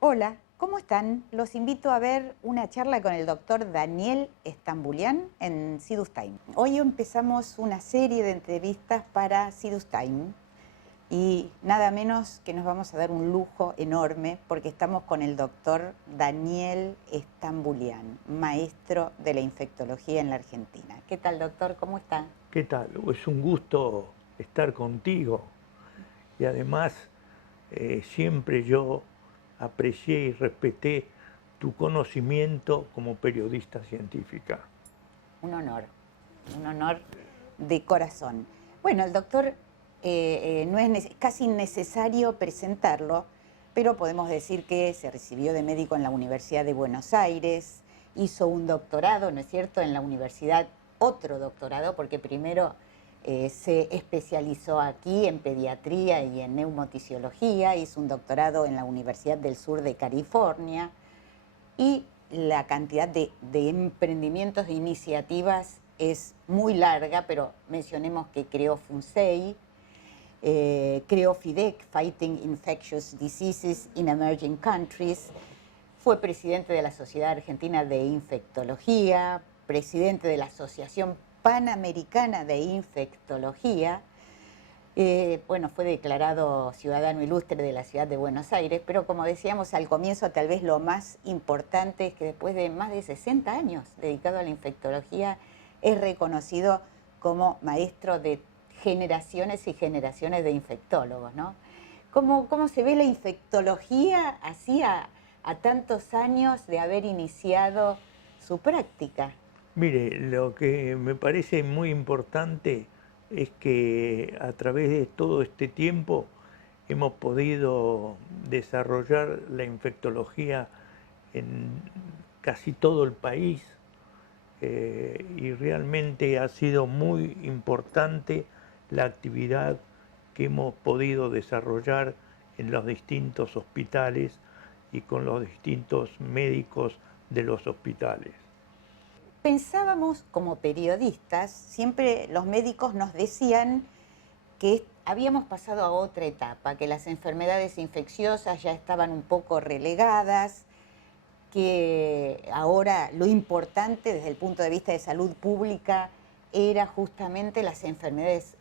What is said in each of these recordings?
Hola, ¿cómo están? Los invito a ver una charla con el doctor Daniel Stambulian en Sidus Time. Hoy empezamos una serie de entrevistas para Sidus Time y nada menos que nos vamos a dar un lujo enorme porque estamos con el doctor Daniel Stambulian, maestro de la infectología en la Argentina. ¿Qué tal, doctor? ¿Cómo está? ¿Qué tal? Es un gusto estar contigo y además siempre yo aprecié y respeté tu conocimiento como periodista científica. Un honor de corazón. Bueno, el doctor no es casi innecesario presentarlo, pero podemos decir que se recibió de médico en la Universidad de Buenos Aires, hizo un doctorado, ¿no es cierto?, en la universidad, otro doctorado, porque primero se especializó aquí en pediatría y en neumotisiología, hizo un doctorado en la Universidad del Sur de California, y la cantidad de emprendimientos, de iniciativas es muy larga, pero mencionemos que creó FUNSEI, creó FIDEC, Fighting Infectious Diseases in Emerging Countries, fue presidente de la Sociedad Argentina de Infectología, presidente de la Asociación Panamericana de Infectología. Bueno, fue declarado ciudadano ilustre de la ciudad de Buenos Aires, pero como decíamos al comienzo, tal vez lo más importante es que después de más de 60 años dedicado a la infectología, es reconocido como maestro de generaciones y generaciones de infectólogos, ¿no? ¿Cómo se ve la infectología así a tantos años de haber iniciado su práctica? Mire, lo que me parece muy importante es que a través de todo este tiempo hemos podido desarrollar la infectología en casi todo el país y realmente ha sido muy importante la actividad que hemos podido desarrollar en los distintos hospitales y con los distintos médicos de los hospitales. Pensábamos como periodistas, siempre los médicos nos decían que habíamos pasado a otra etapa, que las enfermedades infecciosas ya estaban un poco relegadas, que ahora lo importante desde el punto de vista de salud pública era justamente las enfermedades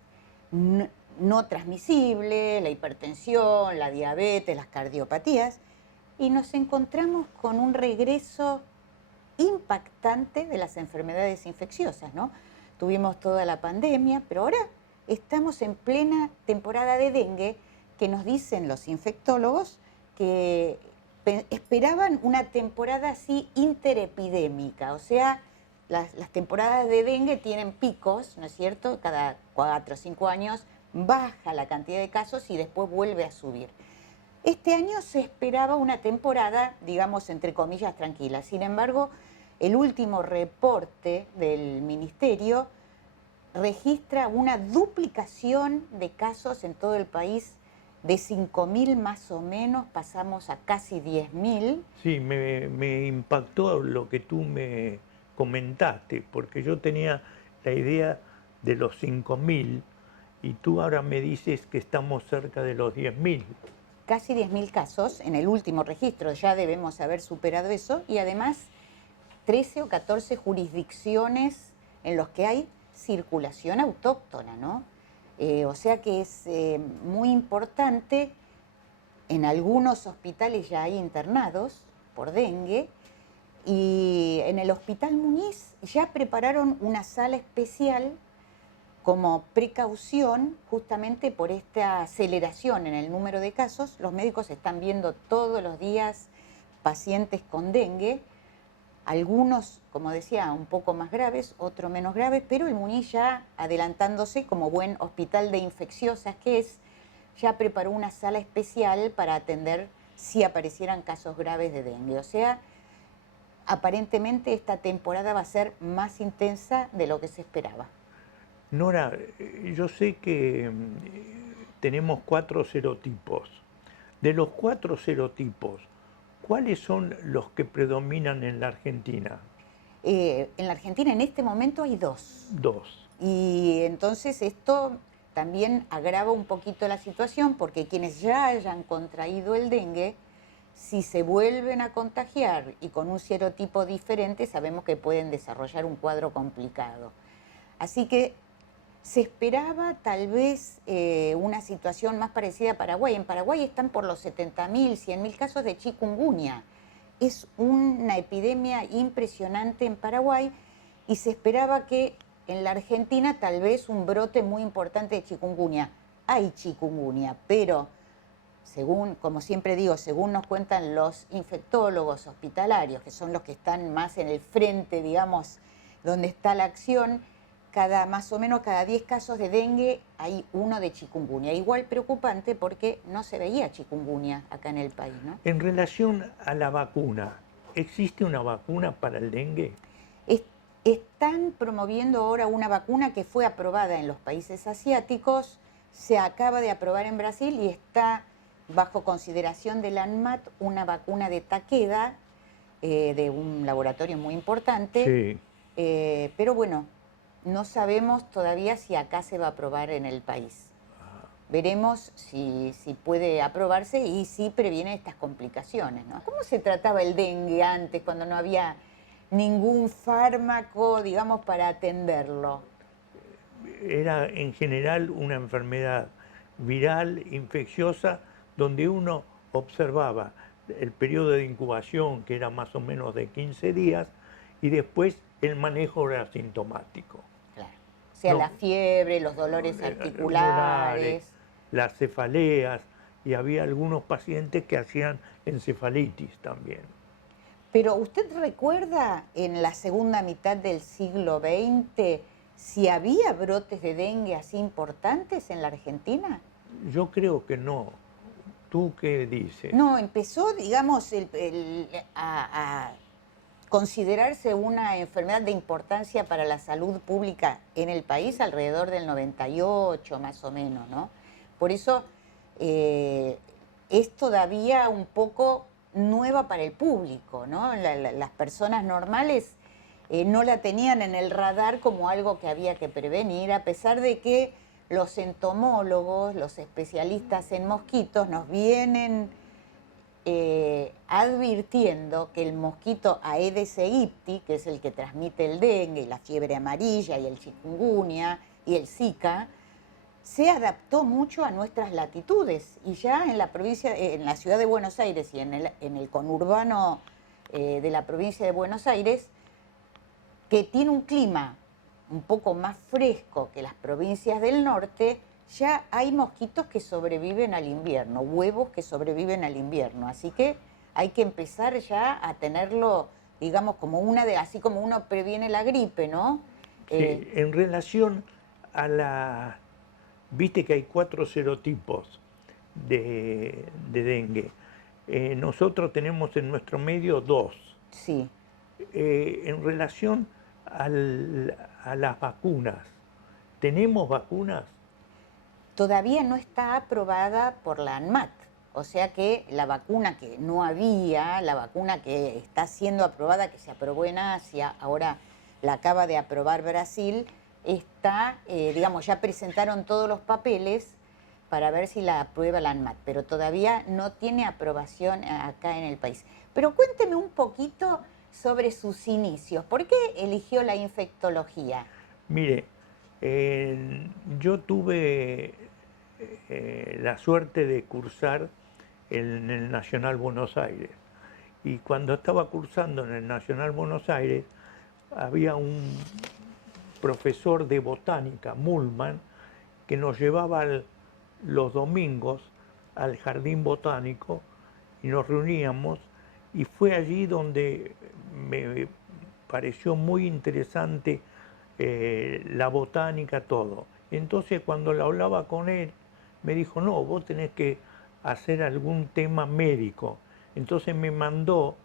no transmisibles, la hipertensión, la diabetes, las cardiopatías, y nos encontramos con un regreso impactante de las enfermedades infecciosas, ¿no? Tuvimos toda la pandemia, pero ahora estamos en plena temporada de dengue, que nos dicen los infectólogos que esperaban una temporada así interepidémica, o sea, las temporadas de dengue tienen picos, ¿no es cierto? Cada 4 o 5 años baja la cantidad de casos y después vuelve a subir. Este año se esperaba una temporada, digamos, entre comillas, tranquila. Sin embargo, el último reporte del Ministerio registra una duplicación de casos en todo el país. De 5.000 más o menos pasamos a casi 10.000. Sí, me impactó lo que tú me comentaste, porque yo tenía la idea de los 5.000 y tú ahora me dices que estamos cerca de los 10.000. Casi 10.000 casos en el último registro, ya debemos haber superado eso, y además 13 o 14 jurisdicciones en los que hay circulación autóctona, ¿no? O sea que es muy importante. En algunos hospitales ya hay internados por dengue, y en el Hospital Muñiz ya prepararon una sala especial como precaución justamente por esta aceleración en el número de casos. Los médicos están viendo todos los días pacientes con dengue, algunos, como decía, un poco más graves, otros menos graves, pero el Muñiz ya adelantándose como buen hospital de infecciosas que es, ya preparó una sala especial para atender si aparecieran casos graves de dengue. O sea, aparentemente esta temporada va a ser más intensa de lo que se esperaba. Nora, yo sé que tenemos 4 serotipos. De los 4 serotipos, ¿cuáles son los que predominan en la Argentina? En la Argentina en este momento hay 2. 2. Y entonces esto también agrava un poquito la situación porque quienes ya hayan contraído el dengue, si se vuelven a contagiar y con un serotipo diferente, sabemos que pueden desarrollar un cuadro complicado. Así que se esperaba tal vez una situación más parecida a Paraguay. En Paraguay están por los 70.000, 100.000 casos de chikungunya. Es una epidemia impresionante en Paraguay y se esperaba que en la Argentina tal vez un brote muy importante de chikungunya. Hay chikungunya, pero según, como siempre digo, según nos cuentan los infectólogos hospitalarios, que son los que están más en el frente, digamos, donde está la acción, más o menos cada 10 casos de dengue hay uno de chikungunya. Igual preocupante porque no se veía chikungunya acá en el país, ¿no? En relación a la vacuna, ¿existe una vacuna para el dengue? Están promoviendo ahora una vacuna que fue aprobada en los países asiáticos, se acaba de aprobar en Brasil y está bajo consideración del ANMAT una vacuna de Takeda, de un laboratorio muy importante. Sí. Pero bueno, no sabemos todavía si acá se va a aprobar en el país. Veremos si puede aprobarse y si previene estas complicaciones, ¿no? ¿Cómo se trataba el dengue antes, cuando no había ningún fármaco, digamos, para atenderlo? Era en general una enfermedad viral, infecciosa, donde uno observaba el periodo de incubación, que era más o menos de 15 días, y después el manejo era asintomático. Claro. O sea, No, la fiebre, los dolores articulares. las cefaleas, y había algunos pacientes que hacían encefalitis también. Pero ¿usted recuerda en la segunda mitad del siglo XX si había brotes de dengue así importantes en la Argentina? Yo creo que no. ¿Tú qué dices? No, empezó, digamos, a considerarse una enfermedad de importancia para la salud pública en el país alrededor del 98 más o menos, ¿no? Por eso es todavía un poco nueva para el público, ¿no? Las personas normales no la tenían en el radar como algo que había que prevenir, a pesar de que los entomólogos, los especialistas en mosquitos nos vienen advirtiendo que el mosquito Aedes aegypti, que es el que transmite el dengue, y la fiebre amarilla y el chikungunya y el Zika, se adaptó mucho a nuestras latitudes y ya en la provincia, en la ciudad de Buenos Aires y en el conurbano de la provincia de Buenos Aires, que tiene un clima un poco más fresco que las provincias del norte, ya hay mosquitos que sobreviven al invierno, huevos que sobreviven al invierno. Así que hay que empezar ya a tenerlo, digamos, como así como uno previene la gripe, ¿no? Sí, en relación a viste que hay 4 serotipos de dengue. Nosotros tenemos en nuestro medio 2. Sí. En relación a las vacunas, ¿tenemos vacunas? Todavía no está aprobada por la ANMAT, o sea que la vacuna que no había, la vacuna que está siendo aprobada, que se aprobó en Asia, ahora la acaba de aprobar Brasil, está, digamos, ya presentaron todos los papeles para ver si la aprueba la ANMAT, pero todavía no tiene aprobación acá en el país. Pero cuénteme un poquito sobre sus inicios. ¿Por qué eligió la infectología? Mire, yo tuve la suerte de cursar en el Nacional Buenos Aires. Y cuando estaba cursando en el Nacional Buenos Aires, había un profesor de botánica, Mullman, que nos llevaba los domingos al jardín botánico y nos reuníamos, y fue allí donde me pareció muy interesante la botánica, todo. Entonces cuando le hablaba con él, me dijo, no, vos tenés que hacer algún tema médico. Entonces me mandó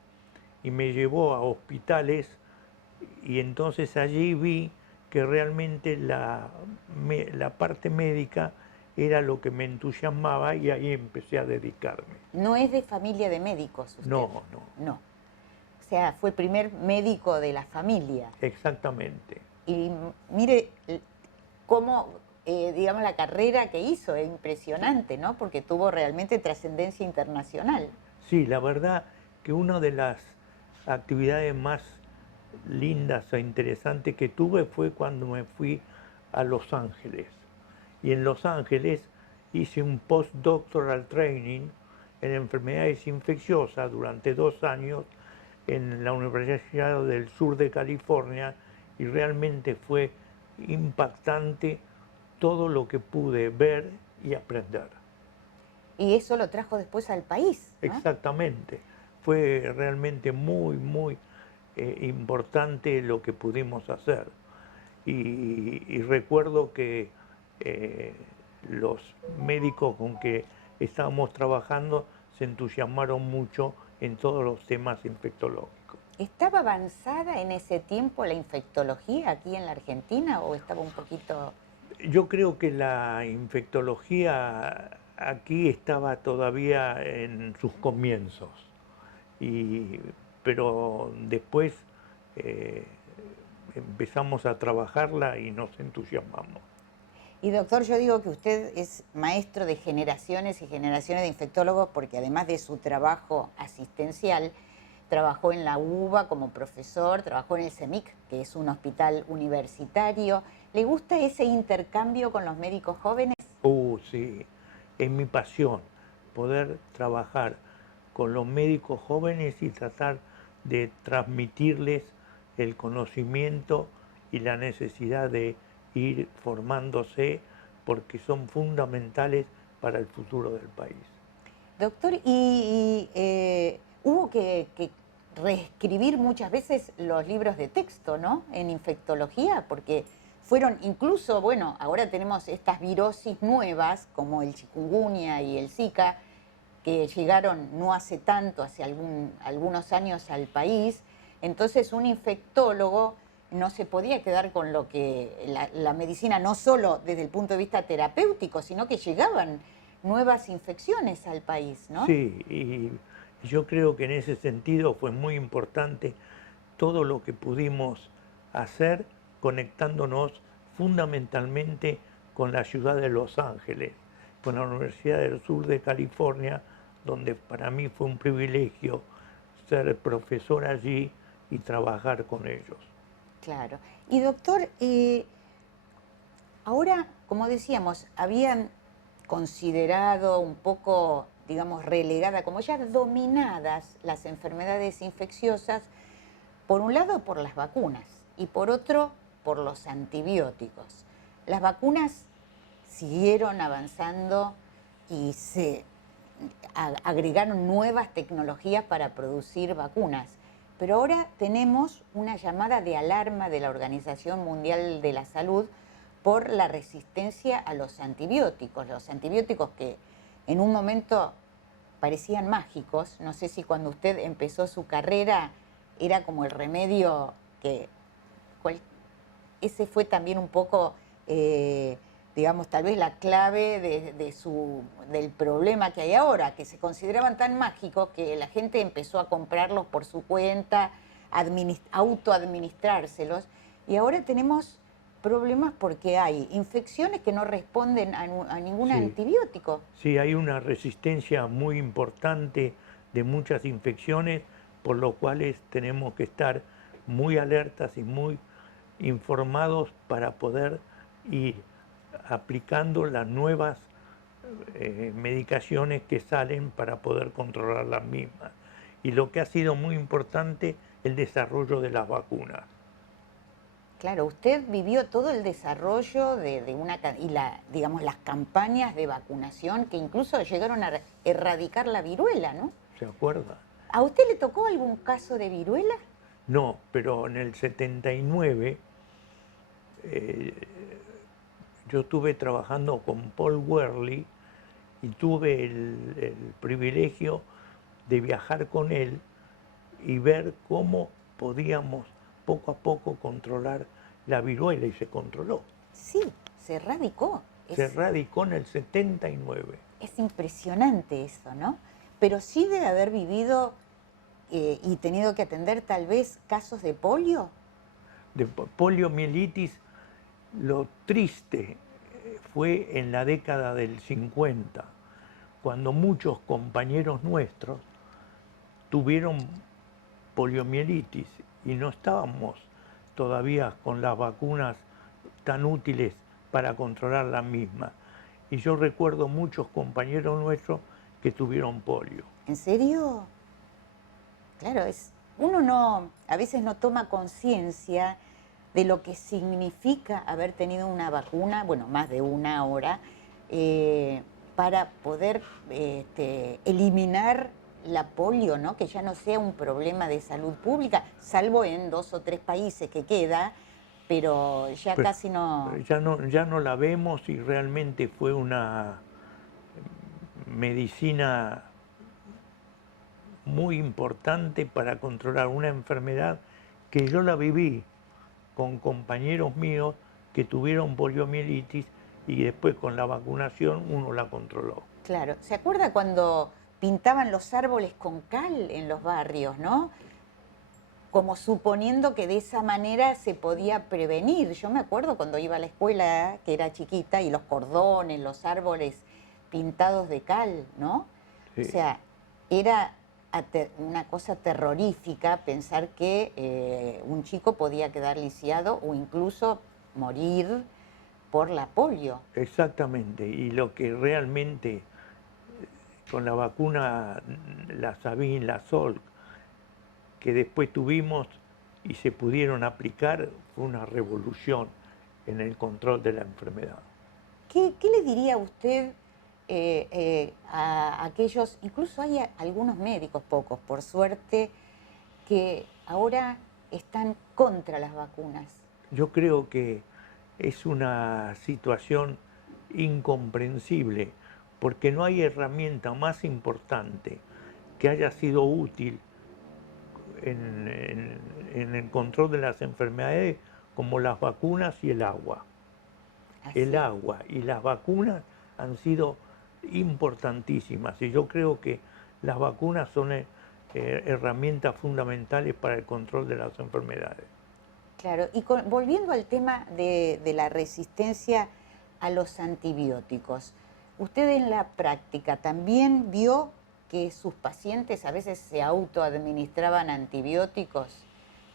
y me llevó a hospitales, y entonces allí vi que realmente la parte médica era lo que me entusiasmaba, y ahí empecé a dedicarme. No es de familia de médicos usted. No. No. O sea, fue el primer médico de la familia. Exactamente. Y mire cómo digamos, la carrera que hizo, es impresionante, ¿no? Porque tuvo realmente trascendencia internacional. Sí, la verdad que una de las actividades más lindas e interesantes que tuve fue cuando me fui a Los Ángeles. Y en Los Ángeles hice un postdoctoral training en enfermedades infecciosas durante 2 años en la Universidad del Sur de California, y realmente fue impactante todo lo que pude ver y aprender. Y eso lo trajo después al país, ¿no? Exactamente. Fue realmente muy importante lo que pudimos hacer. Y recuerdo que los médicos con que estábamos trabajando se entusiasmaron mucho en todos los temas infectológicos. ¿Estaba avanzada en ese tiempo la infectología aquí en la Argentina o estaba un poquito...? Yo creo que la infectología aquí estaba todavía en sus comienzos, pero después eh, empezamos a trabajarla y nos entusiasmamos. Y doctor, yo digo que usted es maestro de generaciones y generaciones de infectólogos porque además de su trabajo asistencial, trabajó en la UBA como profesor, trabajó en el CEMIC, que es un hospital universitario. ¿Le gusta ese intercambio con los médicos jóvenes? Sí, es mi pasión poder trabajar con los médicos jóvenes y tratar de transmitirles el conocimiento y la necesidad de ir formándose porque son fundamentales para el futuro del país. Doctor, hubo que reescribir muchas veces los libros de texto, ¿no? En infectología, porque fueron incluso, bueno, ahora tenemos estas virosis nuevas, como el chikungunya y el Zika, que llegaron no hace tanto, hace algunos años al país. Entonces un infectólogo no se podía quedar con lo que la medicina, no solo desde el punto de vista terapéutico, sino que llegaban nuevas infecciones al país, ¿no? Sí, y yo creo que en ese sentido fue muy importante todo lo que pudimos hacer conectándonos fundamentalmente con la ciudad de Los Ángeles, con la Universidad del Sur de California, donde para mí fue un privilegio ser profesor allí y trabajar con ellos. Claro. Y doctor, ahora, como decíamos, habían considerado un poco, digamos, relegada, como ya dominadas las enfermedades infecciosas, por un lado por las vacunas y por otro por los antibióticos. Las vacunas siguieron avanzando y se agregaron nuevas tecnologías para producir vacunas. Pero ahora tenemos una llamada de alarma de la Organización Mundial de la Salud por la resistencia a los antibióticos que en un momento parecían mágicos. No sé si cuando usted empezó su carrera era como el remedio que... ese fue también un poco, digamos, tal vez la clave del problema que hay ahora, que se consideraban tan mágicos que la gente empezó a comprarlos por su cuenta, autoadministrárselos, y ahora tenemos problemas porque hay infecciones que no responden a ningún antibiótico. Sí, hay una resistencia muy importante de muchas infecciones, por lo cual tenemos que estar muy alertas y muy informados para poder ir aplicando las nuevas medicaciones que salen para poder controlar las mismas. Y lo que ha sido muy importante, el desarrollo de las vacunas. Claro, usted vivió todo el desarrollo digamos, las campañas de vacunación que incluso llegaron a erradicar la viruela, ¿no? ¿Se acuerda? ¿A usted le tocó algún caso de viruela? No, pero en el 79 yo estuve trabajando con Paul Werley y tuve el privilegio de viajar con él y ver cómo podíamos poco a poco controlar la viruela, y se controló. Sí, se erradicó. Se erradicó en el 79. Es impresionante eso, ¿no? Pero sí debe haber vivido y tenido que atender tal vez casos de polio. De poliomielitis, lo triste fue en la década del 50, cuando muchos compañeros nuestros tuvieron poliomielitis y no estábamos todavía con las vacunas tan útiles para controlar la misma. Y yo recuerdo muchos compañeros nuestros que tuvieron polio. ¿En serio? Claro, uno a veces no toma conciencia de lo que significa haber tenido una vacuna, bueno, más de una ahora, para poder eliminar la polio, ¿no? Que ya no sea un problema de salud pública, salvo en 2 o 3 países que queda, pero ya Pero casi no... ya no la vemos y realmente fue una medicina muy importante para controlar una enfermedad que yo la viví con compañeros míos que tuvieron poliomielitis y después con la vacunación uno la controló. Claro, ¿se acuerda cuando pintaban los árboles con cal en los barrios, no? Como suponiendo que de esa manera se podía prevenir. Yo me acuerdo cuando iba a la escuela, que era chiquita, y los cordones, los árboles pintados de cal, ¿no? Sí. O sea, era una cosa terrorífica pensar que un chico podía quedar lisiado o incluso morir por la polio. Exactamente, y lo que realmente con la vacuna, la Sabin, la Sol, que después tuvimos y se pudieron aplicar, fue una revolución en el control de la enfermedad. ¿Qué le diría usted a aquellos, incluso hay algunos médicos, pocos por suerte, que ahora están contra las vacunas? Yo creo que es una situación incomprensible, porque no hay herramienta más importante que haya sido útil en el control de las enfermedades como las vacunas y el agua. El agua y las vacunas han sido importantísimas y yo creo que las vacunas son herramientas fundamentales para el control de las enfermedades. Claro, y volviendo al tema de la resistencia a los antibióticos, ¿usted en la práctica también vio que sus pacientes a veces se autoadministraban antibióticos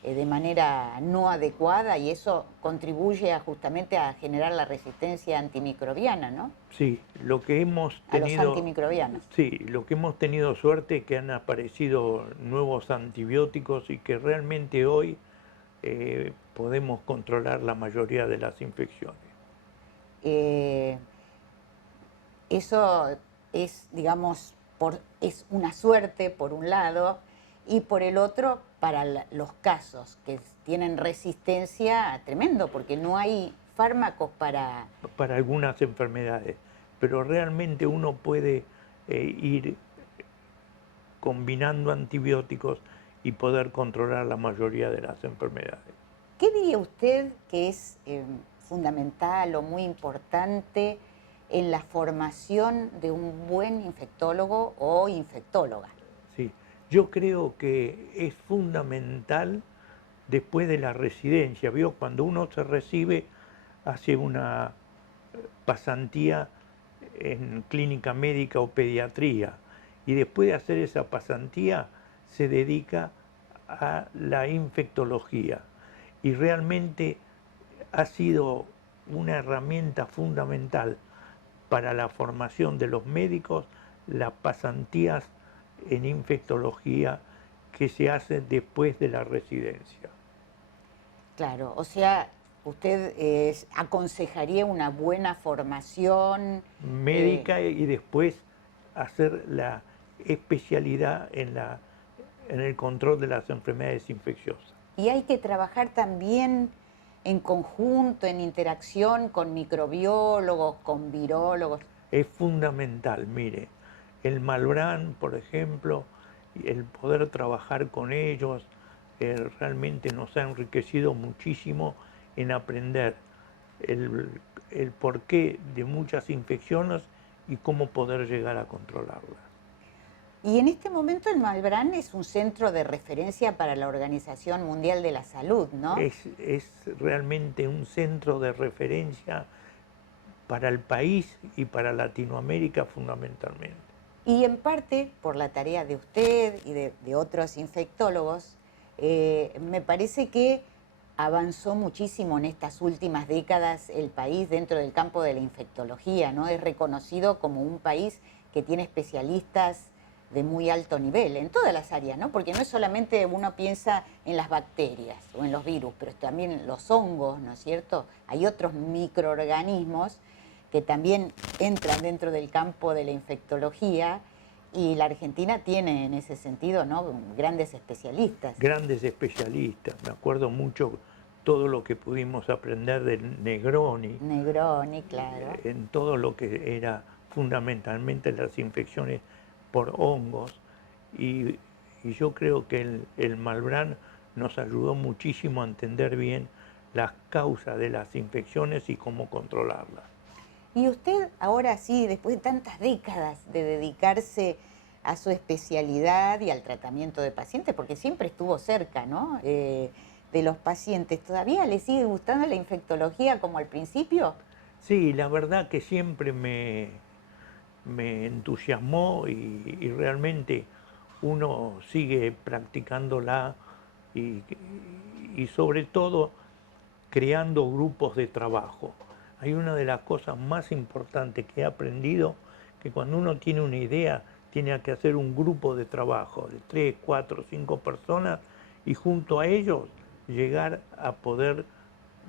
de manera no adecuada y eso contribuye justamente a generar la resistencia antimicrobiana, ¿no? Sí, lo que hemos tenido, a los antimicrobianos. Sí, lo que hemos tenido suerte es que han aparecido nuevos antibióticos y que realmente hoy podemos controlar la mayoría de las infecciones. Eso es, digamos, es una suerte por un lado y por el otro para los casos que tienen resistencia tremendo porque no hay fármacos para algunas enfermedades, pero realmente uno puede ir combinando antibióticos y poder controlar la mayoría de las enfermedades. ¿Qué diría usted que es fundamental o muy importante en la formación de un buen infectólogo o infectóloga? Sí, yo creo que es fundamental después de la residencia. ¿Vio? Cuando uno se recibe, hace una pasantía en clínica médica o pediatría y después de hacer esa pasantía se dedica a la infectología y realmente ha sido una herramienta fundamental para la formación de los médicos, las pasantías en infectología que se hacen después de la residencia. Claro, o sea, usted aconsejaría una buena formación médica y después hacer la especialidad en el control de las enfermedades infecciosas. Y hay que trabajar también en conjunto, en interacción con microbiólogos, con virólogos. Es fundamental, mire, el Malbrán, por ejemplo, el poder trabajar con ellos, realmente nos ha enriquecido muchísimo en aprender el porqué de muchas infecciones y cómo poder llegar a controlarlas. Y en este momento el Malbrán es un centro de referencia para la Organización Mundial de la Salud, ¿no? Es realmente un centro de referencia para el país y para Latinoamérica fundamentalmente. Y en parte por la tarea de usted y de otros infectólogos, me parece que avanzó muchísimo en estas últimas décadas el país dentro del campo de la infectología, ¿no? Es reconocido como un país que tiene especialistas de muy alto nivel en todas las áreas, ¿no? Porque no es solamente uno piensa en las bacterias o en los virus, pero también los hongos, ¿no es cierto? Hay otros microorganismos que también entran dentro del campo de la infectología y la Argentina tiene en ese sentido, ¿no?, grandes especialistas. Grandes especialistas, me acuerdo mucho todo lo que pudimos aprender de Negroni. Negroni, claro. En todo lo que era fundamentalmente las infecciones por hongos y yo creo que el Malbrán nos ayudó muchísimo a entender bien las causas de las infecciones y cómo controlarlas. Y usted ahora sí, después de tantas décadas de dedicarse a su especialidad y al tratamiento de pacientes, porque siempre estuvo cerca, ¿no?, de los pacientes, ¿todavía le sigue gustando la infectología como al principio? Sí, la verdad que siempre me entusiasmó y realmente uno sigue practicándola y sobre todo creando grupos de trabajo. Hay una de las cosas más importantes que he aprendido, que cuando uno tiene una idea, tiene que hacer un grupo de trabajo de 3, 4, 5 personas y junto a ellos llegar a poder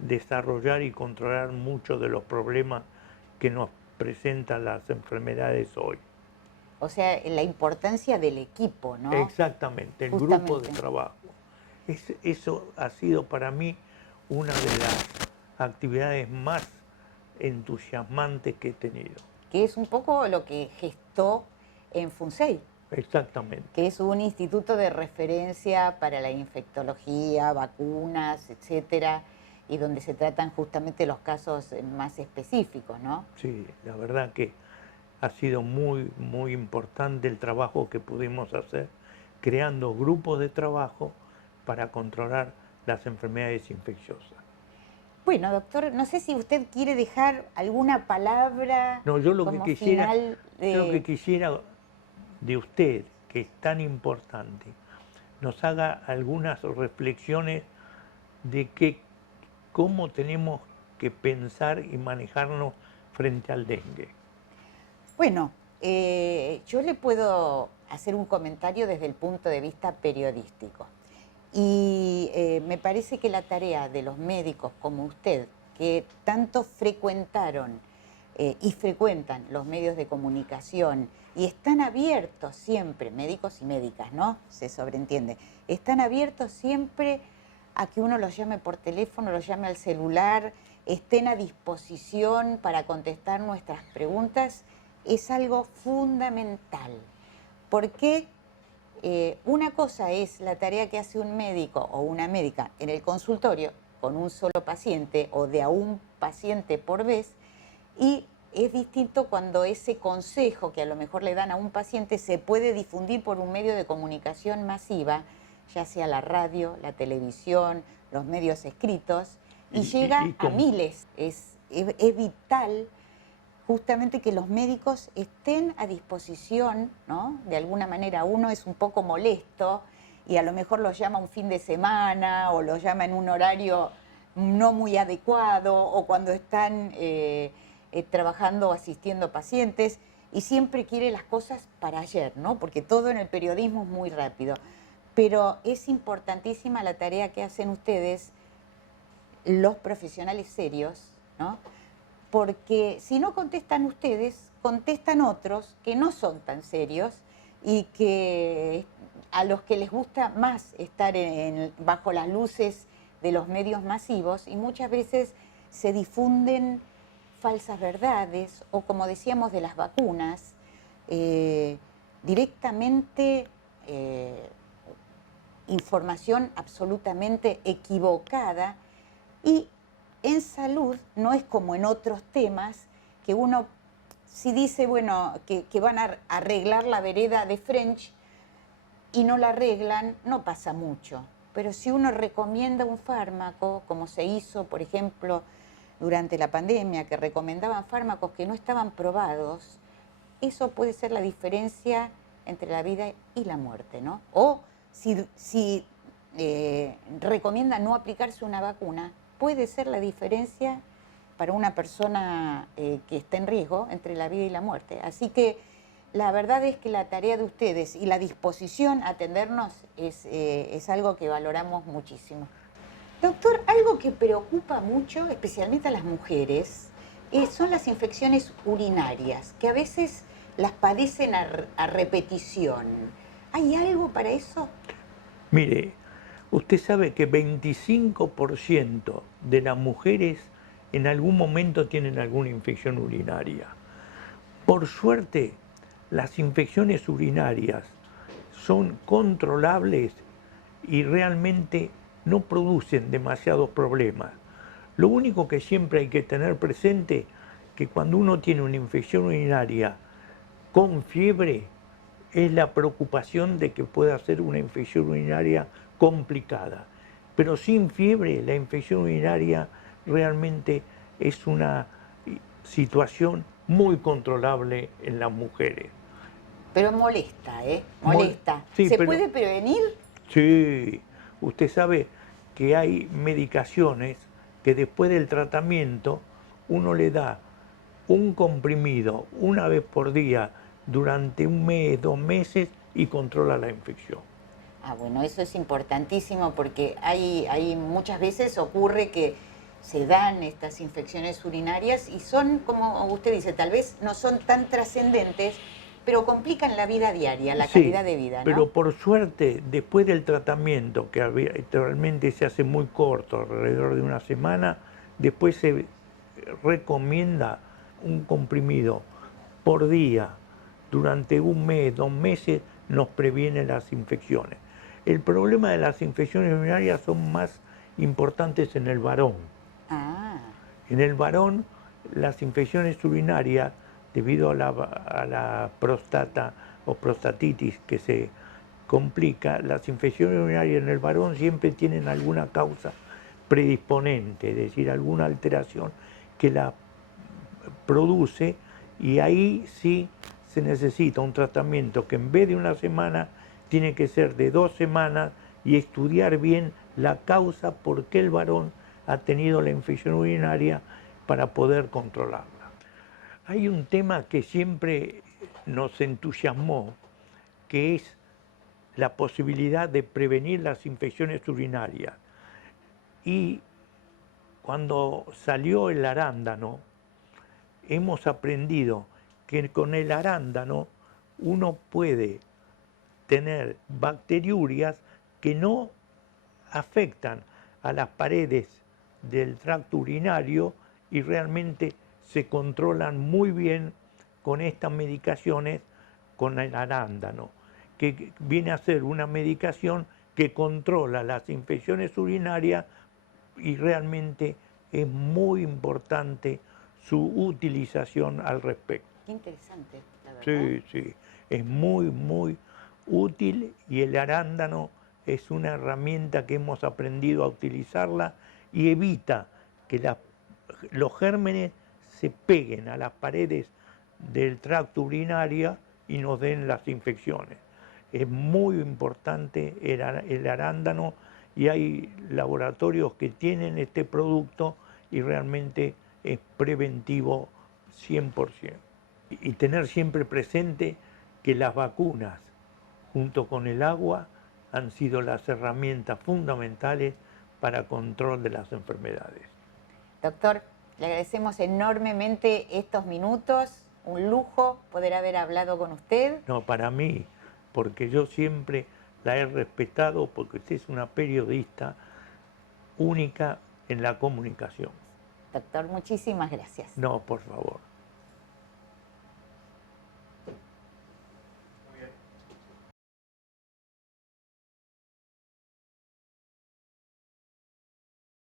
desarrollar y controlar muchos de los problemas que nos presentan las enfermedades hoy. O sea, la importancia del equipo, ¿no? Exactamente, el grupo de trabajo. Eso ha sido para mí una de las actividades más entusiasmantes que he tenido. Que es un poco lo que gestó en FUNSEI. Exactamente. Que es un instituto de referencia para la infectología, vacunas, etcétera, y donde se tratan justamente los casos más específicos, ¿no? Sí, la verdad que ha sido muy, muy importante el trabajo que pudimos hacer, creando grupos de trabajo para controlar las enfermedades infecciosas. Bueno, doctor, no sé si usted quiere dejar alguna palabra no, yo lo como que quisiera, final de... Yo lo que quisiera de usted, que es tan importante, nos haga algunas reflexiones de cómo tenemos que pensar y manejarnos frente al dengue. Bueno, yo le puedo hacer un comentario desde el punto de vista periodístico. Y me parece que la tarea de los médicos como usted, que tanto frecuentaron y frecuentan los medios de comunicación y están abiertos siempre, médicos y médicas, ¿no? Se sobreentiende, están abiertos siempre a que uno los llame por teléfono, los llame al celular, estén a disposición para contestar nuestras preguntas, es algo fundamental. Porque una cosa es la tarea que hace un médico o una médica en el consultorio con un solo paciente o de a un paciente por vez, y es distinto cuando ese consejo que a lo mejor le dan a un paciente se puede difundir por un medio de comunicación masiva, ya sea la radio, la televisión, los medios escritos, y llega a miles. Es vital justamente que los médicos estén a disposición, ¿no? De alguna manera uno es un poco molesto y a lo mejor los llama un fin de semana o los llama en un horario no muy adecuado o cuando están trabajando o asistiendo pacientes y siempre quiere las cosas para ayer, ¿no? Porque todo en el periodismo es muy rápido. Pero es importantísima la tarea que hacen ustedes, los profesionales serios, ¿no? Porque si no contestan ustedes, contestan otros que no son tan serios y que a los que les gusta más estar bajo las luces de los medios masivos y muchas veces se difunden falsas verdades o, como decíamos, de las vacunas, directamente información absolutamente equivocada. Y en salud no es como en otros temas que uno, si dice, bueno, que van a arreglar la vereda de French y no la arreglan, no pasa mucho. Pero si uno recomienda un fármaco, como se hizo, por ejemplo, durante la pandemia, que recomendaban fármacos que no estaban probados, eso puede ser la diferencia entre la vida y la muerte, ¿no? O si recomienda no aplicarse una vacuna, puede ser la diferencia para una persona que está en riesgo entre la vida y la muerte. Así que la verdad es que la tarea de ustedes y la disposición a atendernos es algo que valoramos muchísimo. Doctor, algo que preocupa mucho, especialmente a las mujeres, son las infecciones urinarias, que a veces las padecen a repetición. ¿Hay algo para eso? Mire, usted sabe que 25% de las mujeres en algún momento tienen alguna infección urinaria. Por suerte, las infecciones urinarias son controlables y realmente no producen demasiados problemas. Lo único que siempre hay que tener presente que cuando uno tiene una infección urinaria con fiebre, es la preocupación de que pueda ser una infección urinaria complicada. Pero sin fiebre, la infección urinaria realmente es una situación muy controlable en las mujeres. Pero molesta, ¿eh? Molesta. Sí, ¿Se puede prevenir? Sí, usted sabe que hay medicaciones que después del tratamiento uno le da un comprimido una vez por día durante un mes, 2 meses y controla la infección. Ah, bueno, eso es importantísimo porque hay muchas veces ocurre que se dan estas infecciones urinarias y son, como usted dice, tal vez no son tan trascendentes, pero complican la vida diaria, la calidad de vida, ¿no? Pero por suerte, después del tratamiento, que habitualmente se hace muy corto, alrededor de una semana, después se recomienda un comprimido por día durante un mes, 2 meses, nos previene las infecciones. El problema de las infecciones urinarias son más importantes en el varón. Ah. En el varón, las infecciones urinarias, debido a la próstata o prostatitis que se complica, las infecciones urinarias en el varón siempre tienen alguna causa predisponente, es decir, alguna alteración que la produce, y ahí sí se necesita un tratamiento que en vez de una semana tiene que ser de 2 semanas y estudiar bien la causa por qué el varón ha tenido la infección urinaria para poder controlarla. Hay un tema que siempre nos entusiasmó, que es la posibilidad de prevenir las infecciones urinarias. Y cuando salió el arándano, hemos aprendido que con el arándano uno puede tener bacteriurias que no afectan a las paredes del tracto urinario y realmente se controlan muy bien con estas medicaciones, con el arándano, que viene a ser una medicación que controla las infecciones urinarias y realmente es muy importante su utilización al respecto. Qué interesante, la verdad. Sí, sí, es muy, muy útil y el arándano es una herramienta que hemos aprendido a utilizarla y evita que los gérmenes se peguen a las paredes del tracto urinario y nos den las infecciones. Es muy importante el arándano y hay laboratorios que tienen este producto y realmente es preventivo 100%. Y tener siempre presente que las vacunas, junto con el agua, han sido las herramientas fundamentales para control de las enfermedades. Doctor, le agradecemos enormemente estos minutos, un lujo poder haber hablado con usted. No, para mí, porque yo siempre la he respetado, porque usted es una periodista única en la comunicación. Doctor, muchísimas gracias. No, por favor.